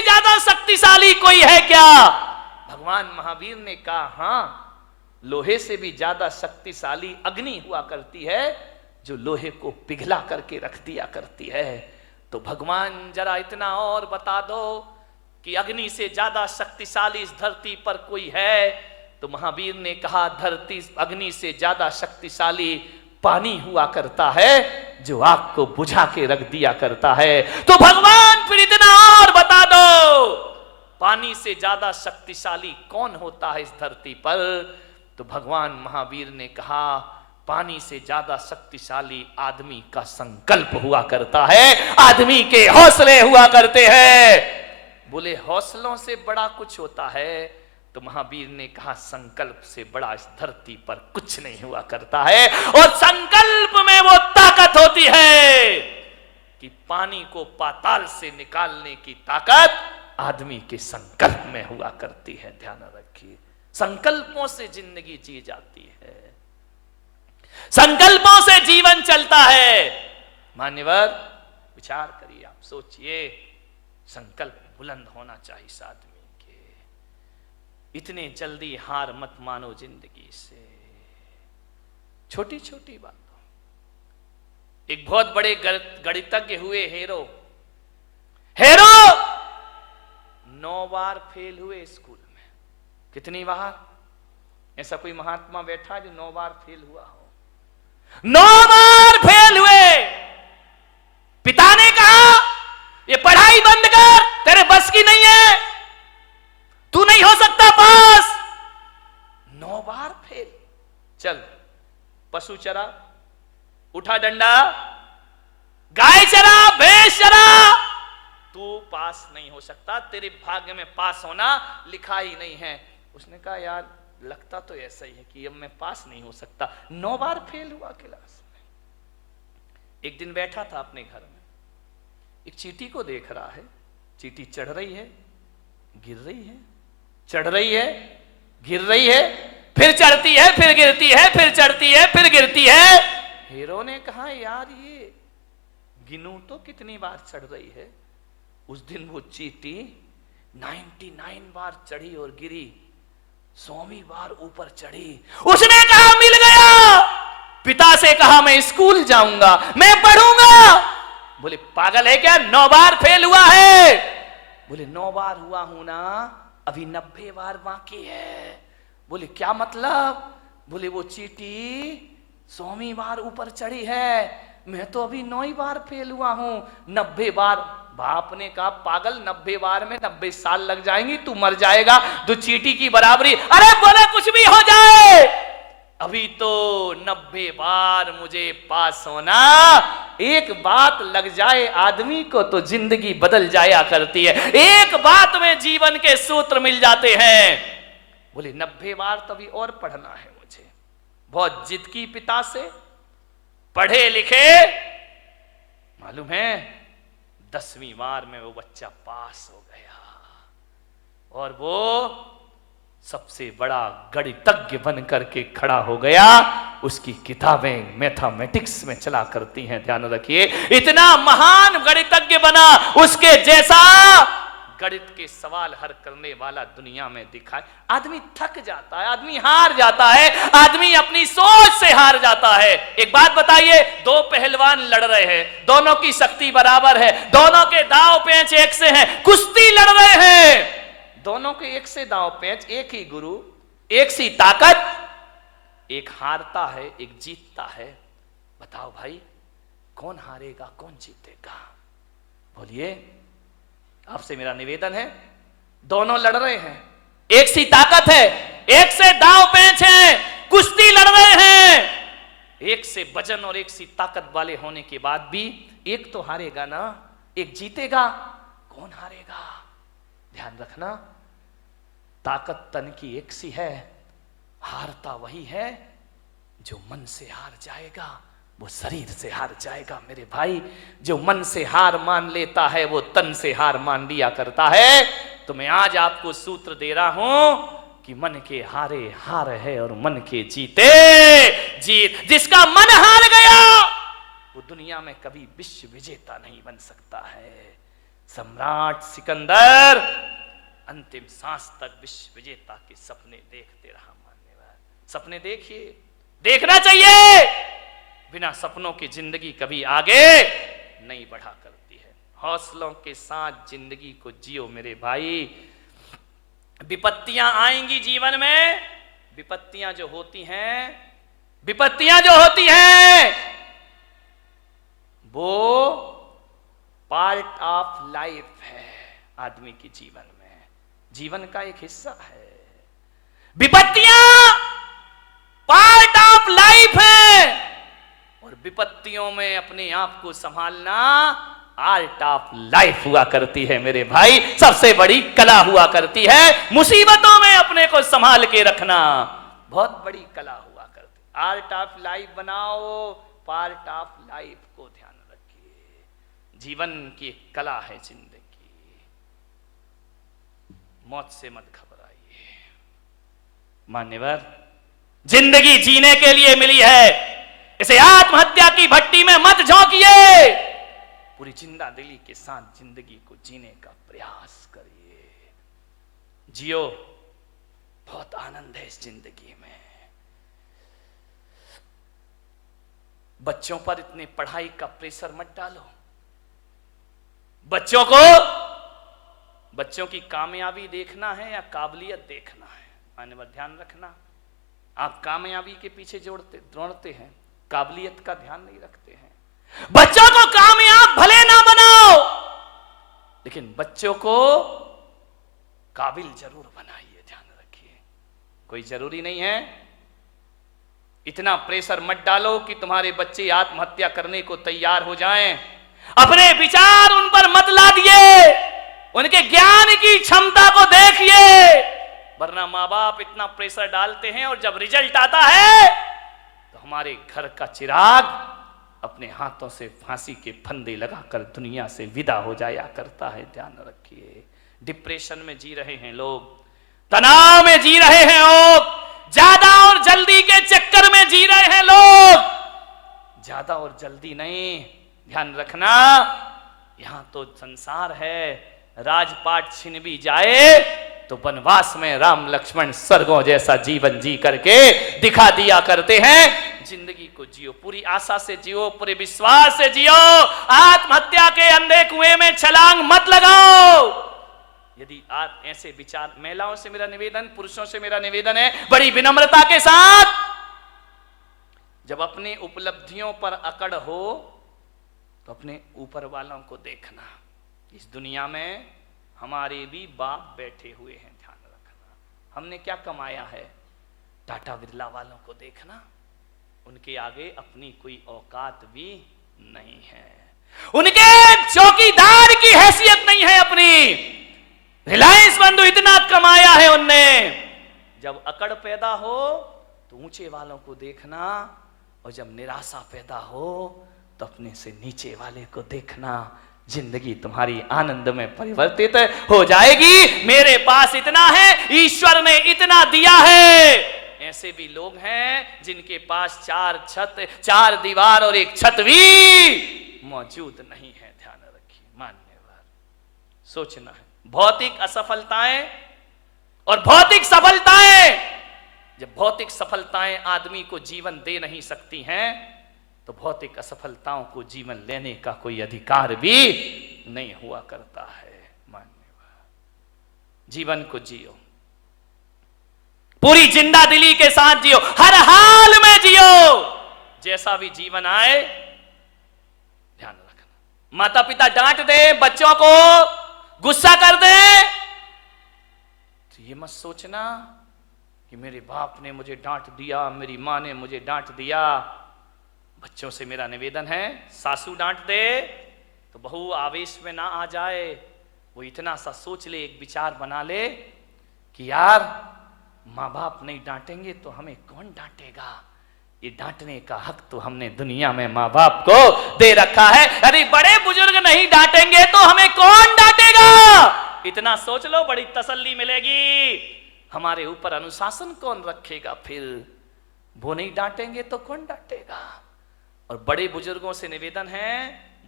भी ज्यादा शक्तिशाली कोई है क्या? भगवान महावीर ने कहा हां, लोहे से भी ज्यादा शक्तिशाली अग्नि हुआ करती है, जो लोहे को पिघला करके रख दिया करती है। तो भगवान जरा इतना और बता दो कि अग्नि से ज्यादा शक्तिशाली इस धरती पर कोई है? तो महावीर ने कहा धरती अग्नि से ज्यादा शक्तिशाली पानी हुआ करता है, जो आग को बुझा के रख दिया करता है। तो भगवान फिर इतना और बता दो, पानी से ज्यादा शक्तिशाली कौन होता है इस धरती पर? तो भगवान महावीर ने कहा पानी से ज्यादा शक्तिशाली आदमी का संकल्प हुआ करता है, आदमी के हौसले हुआ करते हैं। बोले हौसलों से बड़ा कुछ होता है? तो महावीर ने कहा संकल्प से बड़ा इस धरती पर कुछ नहीं हुआ करता है। और संकल्प में वो ताकत होती है कि पानी को पाताल से निकालने की ताकत आदमी के संकल्प में हुआ करती है। ध्यान रखिए, संकल्पों से जिंदगी जी जाती है, संकल्पों से जीवन चलता है। मान्यवर विचार करिए, आप सोचिए, संकल्प बुलंद होना चाहिए इस आदमी के। इतने जल्दी हार मत मानो जिंदगी से, छोटी छोटी बातों। एक बहुत बड़े गणितज्ञ हुए हेरो 9 बार फेल हुए स्कूल में। कितनी बार? ऐसा कोई महात्मा बैठा जो 9 बार फेल हुआ हो? 9 बार फेल हुए। पिता ने कहा ये पढ़ाई बंद कर, तेरे बस की नहीं है, तू नहीं हो सकता पास। 9 बार फेल। चल पशु चरा, उठा डंडा, गाय चरा, भैंस चरा, तू पास नहीं हो सकता, तेरे भाग्य में पास होना लिखा ही नहीं है। उसने कहा यार लगता तो ऐसा ही है कि अब मैं पास नहीं हो सकता। 9 बार फेल हुआ क्लास में। एक दिन बैठा था अपने घर में, एक चींटी को देख रहा है। चींटी चढ़ रही है, गिर रही है, चढ़ रही है, गिर रही है, फिर चढ़ती है, फिर गिरती है, फिर चढ़ती है, फिर गिरती है। हीरो ने कहा यार ये गिनूं तो कितनी बार चढ़ रही है। उस दिन वो चींटी 99 बार चढ़ी और गिरी, 100वीं बार ऊपर चढ़ी। उसने कहा मिल गया। पिता से कहा मैं स्कूल जाऊंगा, मैं पढ़ूंगा। बोले पागल है क्या, 9 बार फेल हुआ है? बोले 9 बार हुआ हूं ना, अभी 90 बार बाकी है। बोले क्या मतलब? बोले वो चींटी 100वीं बार ऊपर चढ़ी है, मैं तो अभी 9 ही बार फेल हुआ हूं, 90 बार। बाप ने कहा पागल, 90 बार में 90 साल लग जाएंगी, तू मर जाएगा, तो चींटी की बराबरी। अरे बोले कुछ भी हो जाए, अभी तो 90 बार मुझे पास होना। एक बात लग जाए आदमी को तो जिंदगी बदल जाया करती है। एक बात में जीवन के सूत्र मिल जाते हैं। बोले 90 बार तो अभी और पढ़ना है मुझे। बहुत जिद की पिता से, पढ़े लिखे, मालूम है 10वीं बार में वो बच्चा पास हो गया और वो सबसे बड़ा गणितज्ञ बन करके खड़ा हो गया। उसकी किताबें मैथमेटिक्स में चला करती हैं। ध्यान रखिए, इतना महान गणितज्ञ बना, उसके जैसा गणित के सवाल हल करने वाला दुनिया में दिखाए। आदमी थक जाता है, आदमी हार जाता है, आदमी अपनी सोच से हार जाता है। एक बात बताइए, 2 पहलवान लड़ रहे हैं, दोनों की शक्ति बराबर है, दोनों के दांव पेंच एक से हैं, कुश्ती लड़ रहे हैं, दोनों के एक से दांव पेंच, एक ही गुरु, एक सी ताकत, एक हारता है, एक जीतता है। बताओ भाई कौन हारेगा, कौन जीतेगा? बोलिए, आपसे मेरा निवेदन है, दोनों लड़ रहे हैं, एक सी ताकत है, एक से दांव पेंच है, कुश्ती लड़ रहे हैं। एक से वजन और एक सी ताकत वाले होने के बाद भी एक तो हारेगा ना, एक जीतेगा। कौन हारेगा? ध्यान रखना, ताकत तन की एक सी है, हारता वही है जो मन से हार जाएगा, वो शरीर से हार जाएगा। मेरे भाई, जो मन से हार मान लेता है वो तन से हार मान लिया करता है। तो मैं आज आपको सूत्र दे रहा हूं कि मन के हारे हार है और मन के जीते जीत। जिसका मन हार गया वो दुनिया में कभी विश्व विजेता नहीं बन सकता है। सम्राट सिकंदर अंतिम सांस तक विश्व विजेता के सपने देखते रहा। मान्यवर, सपने देखिए, देखना चाहिए। बिना सपनों की जिंदगी कभी आगे नहीं बढ़ा करती है। हौसलों के साथ जिंदगी को जियो मेरे भाई। विपत्तियां आएंगी जीवन में, विपत्तियां जो होती हैं वो पार्ट ऑफ लाइफ है आदमी के जीवन में, जीवन का एक हिस्सा है। विपत्तियां पार्ट ऑफ लाइफ है और विपत्तियों में अपने आप को संभालना आर्ट ऑफ लाइफ हुआ करती है मेरे भाई। सबसे बड़ी कला हुआ करती है मुसीबतों में अपने को संभाल के रखना, बहुत बड़ी कला हुआ करती। आर्ट ऑफ लाइफ बनाओ, पार्ट ऑफ लाइफ को ध्यान रखिए। जीवन की एक कला है जिंदगी, मौत से मत घबराइए। मान्यवर, जिंदगी जीने के लिए मिली है, इसे आत्महत्या की भट्टी में मत झोंकिए। पूरी जिंदा दिली के साथ जिंदगी को जीने का प्रयास करिए। जियो, बहुत आनंद है इस जिंदगी में। बच्चों पर इतने पढ़ाई का प्रेशर मत डालो। बच्चों की कामयाबी देखना है या काबिलियत देखना है? मान्यवर, ध्यान रखना, आप कामयाबी के पीछे दौड़ते हैं, काबिलियत का ध्यान नहीं रखते हैं। बच्चों को कामयाब भले ना बनाओ, लेकिन बच्चों को काबिल जरूर बनाइए। ध्यान रखिए, कोई जरूरी नहीं है इतना प्रेशर मत डालो कि तुम्हारे बच्चे आत्महत्या करने को तैयार हो जाएं। अपने विचार उन पर मत लादिए, उनके ज्ञान की क्षमता को देखिए। वरना माँ बाप इतना प्रेशर डालते हैं और जब रिजल्ट आता है तो हमारे घर का चिराग अपने हाथों से फांसी के फंदे लगाकर दुनिया से विदा हो जाया करता है। ध्यान रखिए, डिप्रेशन में जी रहे हैं लोग, तनाव में जी रहे हैं लोग, ज्यादा और जल्दी के चक्कर में जी रहे हैं लोग। ज्यादा और जल्दी नहीं, ध्यान रखना, यहां तो संसार है। राजपाट छिन भी जाए तो वनवास में राम लक्ष्मण स्वर्गों जैसा जीवन जी करके दिखा दिया करते हैं। जिंदगी को जियो, पूरी आशा से जियो, पूरे विश्वास से जियो। आत्महत्या के अंधे कुएं में छलांग मत लगाओ। यदि आप ऐसे विचार, महिलाओं से मेरा निवेदन, पुरुषों से मेरा निवेदन है बड़ी विनम्रता के साथ, जब अपनी उपलब्धियों पर अकड़ हो तो अपने ऊपर वालों को देखना। इस दुनिया में हमारे भी बाप बैठे हुए हैं, ध्यान रखना। हमने क्या कमाया है? टाटा बिरला वालों को देखना, उनके आगे अपनी कोई औकात भी नहीं है, उनके चौकीदार की हैसियत नहीं है अपनी। रिलायंस बंधु इतना कमाया है उनने। जब अकड़ पैदा हो तो ऊंचे वालों को देखना, और जब निराशा पैदा हो तो अपने से नीचे वाले को देखना। जिंदगी तुम्हारी आनंद में परिवर्तित हो जाएगी। मेरे पास इतना है, ईश्वर ने इतना दिया है। ऐसे भी लोग हैं जिनके पास 4 छत, 4 दीवार और 1 छत भी मौजूद नहीं है। ध्यान रखिए, मान्यवर, सोचना है। भौतिक असफलताएं और भौतिक सफलताएं, जब भौतिक सफलताएं आदमी को जीवन दे नहीं सकती हैं तो भौतिक असफलताओं को जीवन लेने का कोई अधिकार भी नहीं हुआ करता है। मान्यवर, जीवन को जियो, पूरी जिंदा दिली के साथ जियो, हर हाल में जियो। जैसा भी जीवन आए, ध्यान रखना। माता पिता डांट दे, बच्चों को गुस्सा कर दे तो ये मत सोचना कि मेरे बाप ने मुझे डांट दिया, मेरी मां ने मुझे डांट दिया। बच्चों से मेरा निवेदन है, सासू डांट दे तो बहू आवेश में ना आ जाए। वो इतना सा सोच ले, एक विचार बना ले कि यार माँ बाप नहीं डांटेंगे तो हमें कौन डांटेगा। ये डांटने का हक तो हमने दुनिया में माँ बाप को दे रखा है। अरे बड़े बुजुर्ग नहीं डांटेंगे तो हमें कौन डांटेगा। इतना सोच लो, बड़ी तसल्ली मिलेगी। हमारे ऊपर अनुशासन कौन रखेगा फिर? वो नहीं डांटेंगे तो कौन डांटेगा। और बड़े बुजुर्गों से निवेदन है,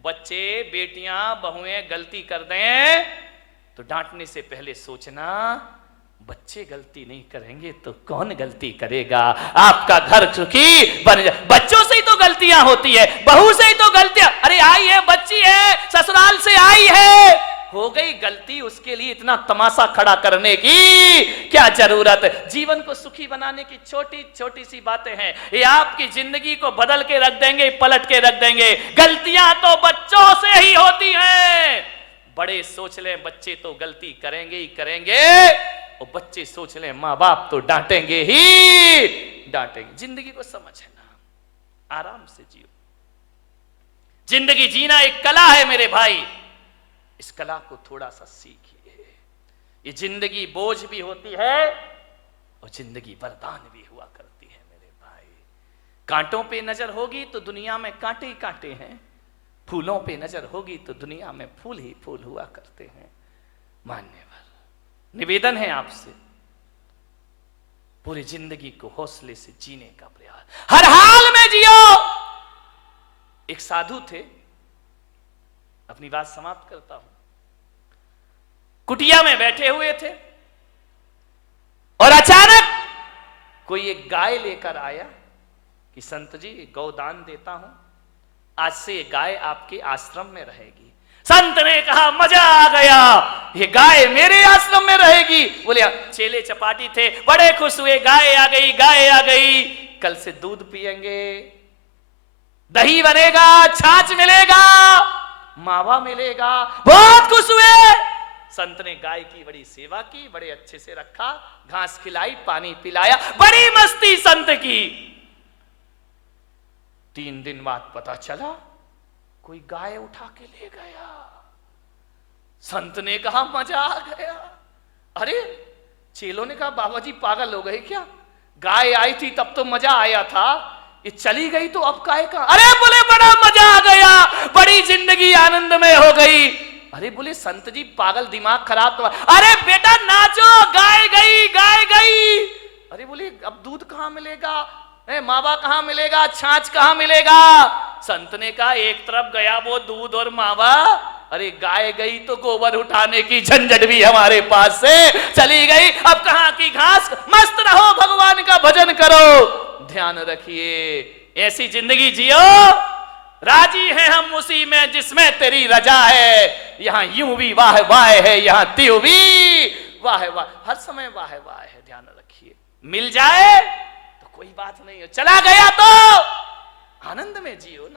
बच्चे बेटियां बहुएं गलती कर दें तो डांटने से पहले सोचना, बच्चे गलती नहीं करेंगे तो कौन गलती करेगा। आपका घर सुखी बन जाए। बच्चों से ही तो गलतियां होती है, बहू से ही तो गलतियां। अरे आई है, बच्ची है, ससुराल से आई है, हो गई गलती, उसके लिए इतना तमाशा खड़ा करने की क्या जरूरत। जीवन को सुखी बनाने की छोटी छोटी सी बातें हैं, ये आपकी जिंदगी को बदल के रख देंगे, पलट के रख देंगे। गलतियां तो बच्चों से ही होती हैं। बड़े सोच लें बच्चे तो गलती करेंगे ही करेंगे, और बच्चे सोच लें मां बाप तो डांटेंगे ही डांटेंगे। जिंदगी को समझना, आराम से जियो। जिंदगी जीना एक कला है मेरे भाई, इस कला को थोड़ा सा सीखिए। ये जिंदगी बोझ भी होती है और जिंदगी वरदान भी हुआ करती है मेरे भाई। कांटों पे नजर होगी तो दुनिया में कांटे ही कांटे हैं, फूलों पे नजर होगी तो दुनिया में फूल ही फूल हुआ करते हैं। मान्यवर निवेदन है आपसे, पूरी जिंदगी को हौसले से जीने का प्रयास, हर हाल में जियो। एक साधु थे, अपनी बात समाप्त करता हूं। कुटिया में बैठे हुए थे और अचानक कोई एक गाय लेकर आया कि संत जी गौदान देता हूं, आज से ये गाय आपके आश्रम में रहेगी। संत ने कहा मजा आ गया, ये गाय मेरे आश्रम में रहेगी। बोले चेले चपाटी थे, बड़े खुश हुए, गाय आ गई, गाय आ गई, कल से दूध पिएंगे, दही बनेगा, छाछ मिलेगा, मावा मिलेगा। बहुत खुश हुए। संत ने गाय की बड़ी सेवा की, बड़े अच्छे से रखा, घास खिलाई, पानी पिलाया, बड़ी मस्ती संत की। 3 दिन बाद पता चला कोई गाय उठा के ले गया। संत ने कहा मजा आ गया। अरे चेलों ने कहा बाबा जी पागल हो गए क्या, गाय आई थी तब तो मजा आया था, ये चली गई तो अब गाय का। अरे बोले बड़ा मजा आ गया, बड़ी जिंदगी आनंद में हो गई। अरे बोले संत जी पागल, दिमाग खराब तो। अरे बेटा नाचो, गाय गई, गाय गई। अरे बोले अब दूध कहां मिलेगा, मावा कहां मिलेगा, छाछ कहां मिलेगा। संत ने कहा एक तरफ गया वो दूध और मावा, अरे गाय गई तो गोबर उठाने की झंझट भी हमारे पास से चली गई। अब कहां की घास। मस्त रहो, भगवान का भजन करो, ध्यान रखिए, ऐसी जिंदगी जियो, राजी हैं हम उसी में जिसमें तेरी रजा है। यहां यूं भी वाह वाह है, यहां त्यों भी वाह वाह, हर समय वाह वाह है, ध्यान रखिए। मिल जाए तो कोई बात नहीं हो, चला गया तो आनंद में जियो।